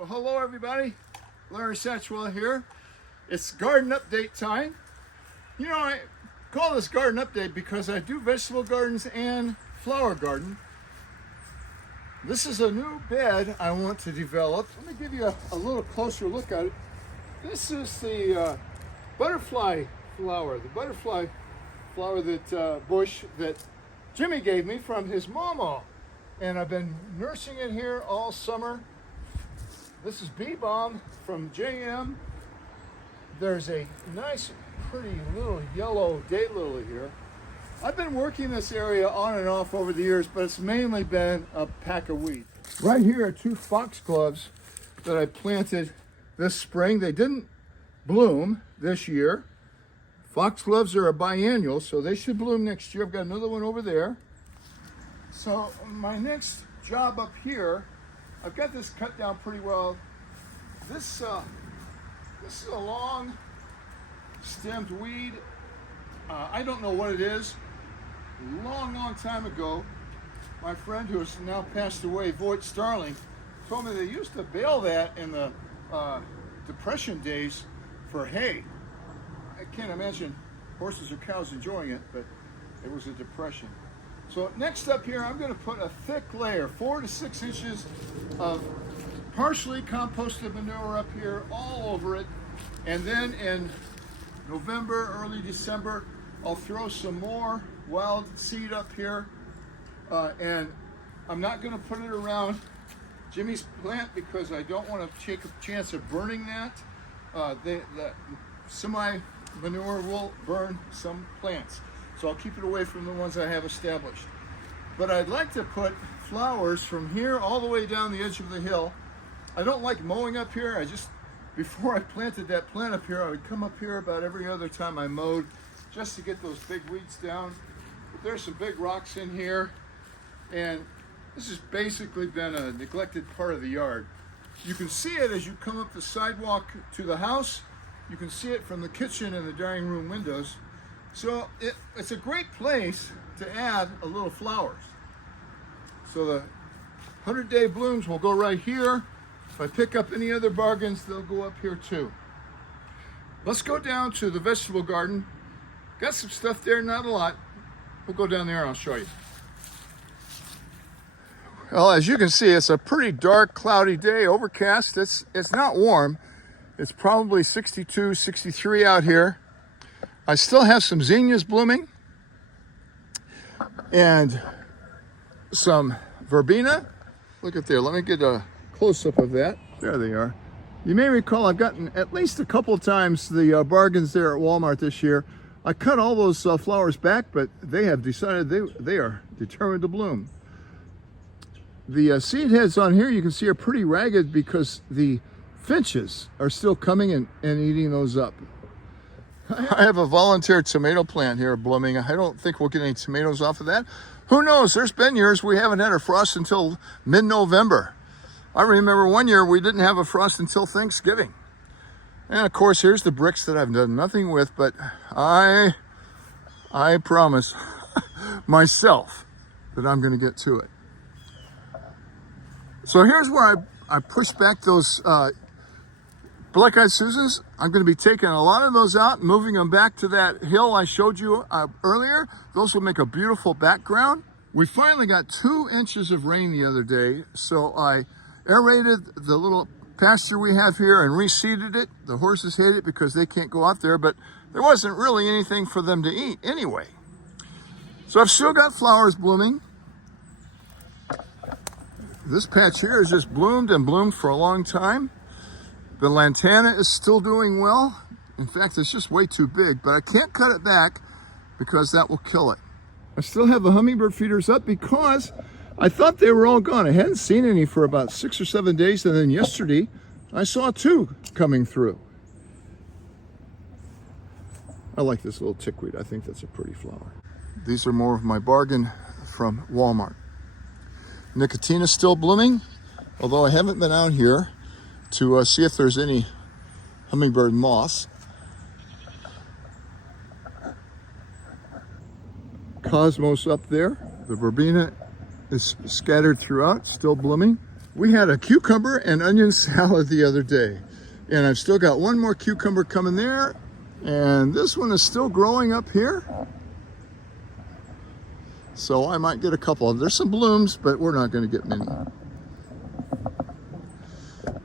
Well, hello everybody. Larry Satchwell here. It's garden update time. You know, I call this garden update because I do vegetable gardens and flower garden. This is a new bed I want to develop. Let me give you a little closer look at it. This is the butterfly flower, that bush that Jimmy gave me from his mama. And I've been nursing it here all summer. This is Bee Balm from JM. There's a nice, pretty little yellow daylily here. I've been working this area on and off over the years, but it's mainly been a pack of weed. Right here are two foxgloves that I planted this spring. They didn't bloom this year. Foxgloves are a biennial, so they should bloom next year. I've got another one over there. So my next job up here, I've got this cut down pretty well. This is a long stemmed weed. I don't know what it is. Long time ago, my friend who has now passed away, Voight Starling, told me they used to bale that in the Depression days for hay. I can't imagine horses or cows enjoying it, but it was a depression. So next up here, I'm going to put a thick layer, 4 to 6 inches of partially composted manure up here all over it. And then in November, early December, I'll throw some more wild seed up here. And I'm not going to put it around Jimmy's plant because I don't want to take a chance of burning that. The semi-manure will burn some plants. So I'll keep it away from the ones I have established. But I'd like to put flowers from here all the way down the edge of the hill. I don't like mowing up here. Before I planted that plant up here, I would come up here about every other time I mowed just to get those big weeds down. But there's some big rocks in here, and this has basically been a neglected part of the yard. You can see it as you come up the sidewalk to the house. You can see it from the kitchen and the dining room windows. So it's a great place to add a little flowers. So the 100-day blooms will go right here. If I pick up any other bargains, they'll go up here too. Let's go down to the vegetable garden. Got some stuff there, not a lot. We'll go down there and I'll show you. Well, as you can see, it's a pretty dark, cloudy day, overcast. It's not warm. It's probably 62, 63 out here. I still have some zinnias blooming and some verbena. Look at there. Let me get a close-up of that. There they are. You may recall I've gotten at least a couple of times the bargains there at Walmart this year. I cut all those flowers back, but they have decided they are determined to bloom. The seed heads on here you can see are pretty ragged because the finches are still coming and eating those up. I have a volunteer tomato plant here blooming. I don't think we'll get any tomatoes off of that. Who knows? There's been years we haven't had a frost until mid-November. I remember one year we didn't have a frost until Thanksgiving. And of course, here's the bricks that I've done nothing with, but I promise myself that I'm going to get to it. So here's where I push back those black-eyed Susans. I'm going to be taking a lot of those out and moving them back to that hill I showed you earlier. Those will make a beautiful background. We finally got 2 inches of rain the other day, so I aerated the little pasture we have here and reseeded it. The horses hate it because they can't go out there, but there wasn't really anything for them to eat anyway. So I've still got flowers blooming. This patch here has just bloomed and bloomed for a long time. The lantana is still doing well. In fact, it's just way too big, but I can't cut it back because that will kill it. I still have the hummingbird feeders up because I thought they were all gone. I hadn't seen any for about 6 or 7 days, and then yesterday I saw 2 coming through. I like this little chickweed. I think that's a pretty flower. These are more of my bargain from Walmart. Nicotina is still blooming, although I haven't been out here to see if there's any hummingbird moths. Cosmos up there. The verbena is scattered throughout, still blooming. We had a cucumber and onion salad the other day, and I've still got one more cucumber coming there, and this one is still growing up here. So I might get a couple. There's some blooms, but we're not going to get many.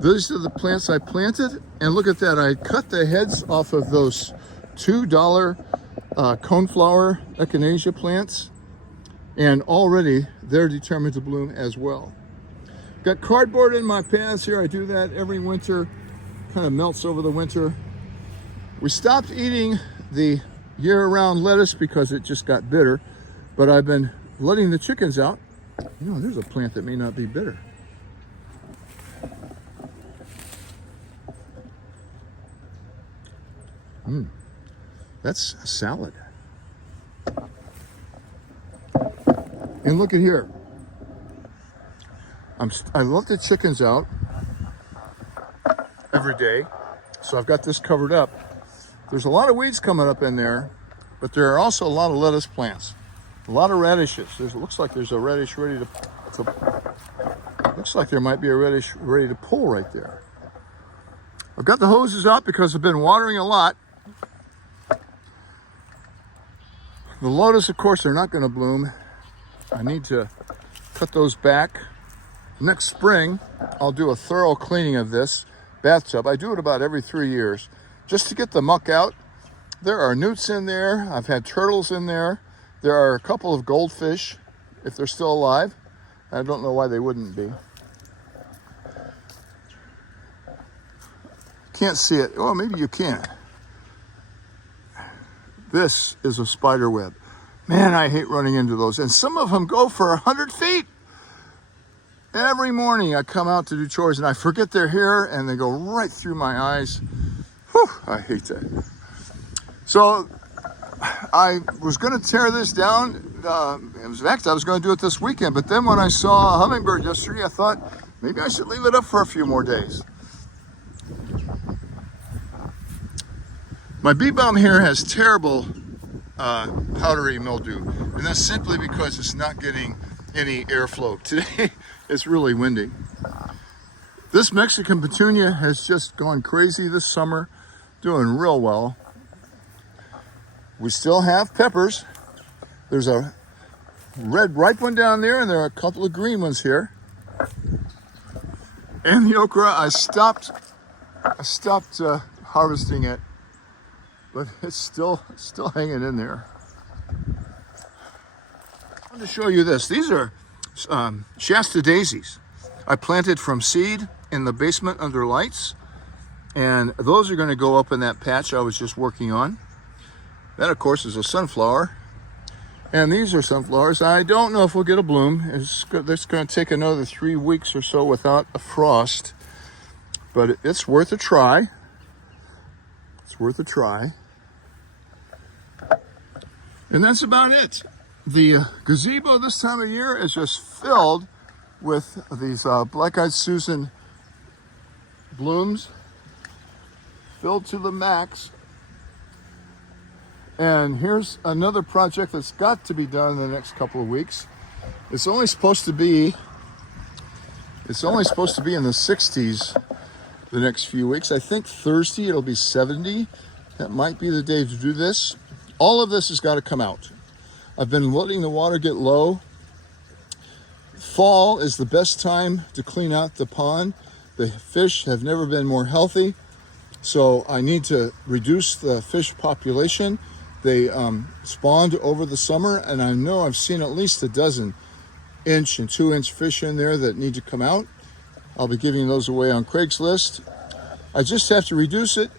These are the plants I planted, and look at that. I cut the heads off of those $2 coneflower echinacea plants, and already they're determined to bloom as well. Got cardboard in my paths here. I do that every winter, kind of melts over the winter. We stopped eating the year-round lettuce because it just got bitter, but I've been letting the chickens out. You know, there's a plant that may not be bitter. That's a salad. And look at here. I let the chickens out every day, so I've got this covered up. There's a lot of weeds coming up in there, but there are also a lot of lettuce plants, a lot of radishes. It looks like there's a radish ready to looks like there might be a radish ready to pull right there. I've got the hoses out because I've been watering a lot. The lotus, of course, they're not going to bloom. I need to cut those back. Next spring, I'll do a thorough cleaning of this bathtub. I do it about every 3 years just to get the muck out. There are newts in there. I've had turtles in there. There are a couple of goldfish, if they're still alive. I don't know why they wouldn't be. Can't see it. Oh, maybe you can. This is a spider web. Man, I hate running into those. And some of them go for 100 feet. Every morning I come out to do chores and I forget they're here and they go right through my eyes. Whew, I hate that. So I was going to tear this down. In fact, I was going to do it this weekend. But then when I saw a hummingbird yesterday, I thought maybe I should leave it up for a few more days. My bee balm here has terrible powdery mildew, and that's simply because it's not getting any airflow. Today it's really windy. This Mexican petunia has just gone crazy this summer, doing real well. We still have peppers. There's a red ripe one down there, and there are a couple of green ones here. And the okra, I stopped harvesting it, but it's still hanging in there. I want to show you this. These are Shasta daisies. I planted from seed in the basement under lights, and those are going to go up in that patch I was just working on. That, of course, is a sunflower, and these are sunflowers. I don't know if we'll get a bloom. It's going to take another 3 weeks or so without a frost, but it's worth a try. It's worth a try. And that's about it. The gazebo this time of year is just filled with these black-eyed Susan blooms, filled to the max. And here's another project that's got to be done in the next couple of weeks. It's only supposed to be in the 60s the next few weeks. I think Thursday it'll be 70. That might be the day to do this. All of this has got to come out. I've been letting the water get low. Fall is the best time to clean out the pond. The fish have never been more healthy, so I need to reduce the fish population. They spawned over the summer, and I know I've seen at least a dozen 1- and 2-inch fish in there that need to come out. I'll be giving those away on Craigslist. I just have to reduce it.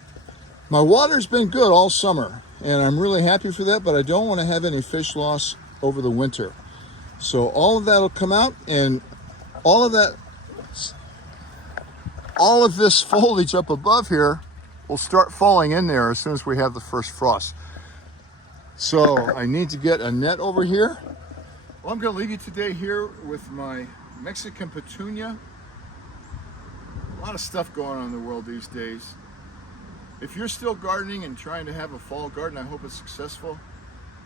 My water's been good all summer, and I'm really happy for that, but I don't want to have any fish loss over the winter. So all of that will come out, and all of this foliage up above here will start falling in there as soon as we have the first frost. So I need to get a net over here. Well, I'm going to leave you today here with my Mexican petunia. A lot of stuff going on in the world these days. If you're still gardening and trying to have a fall garden, I hope it's successful.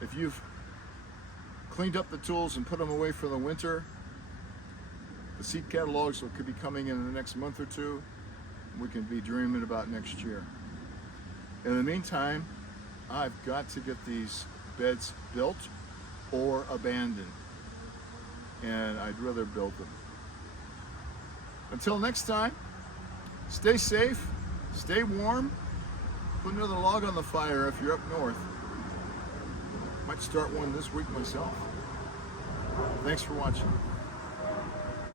If you've cleaned up the tools and put them away for the winter, The seed catalogs could be coming in the next month or two. We can be dreaming about next year. In the meantime, I've got to get these beds built or abandoned, and I'd rather build them. Until next time, stay safe, stay warm, put another log on the fire if you're up north. Might start one this week myself. Thanks for watching.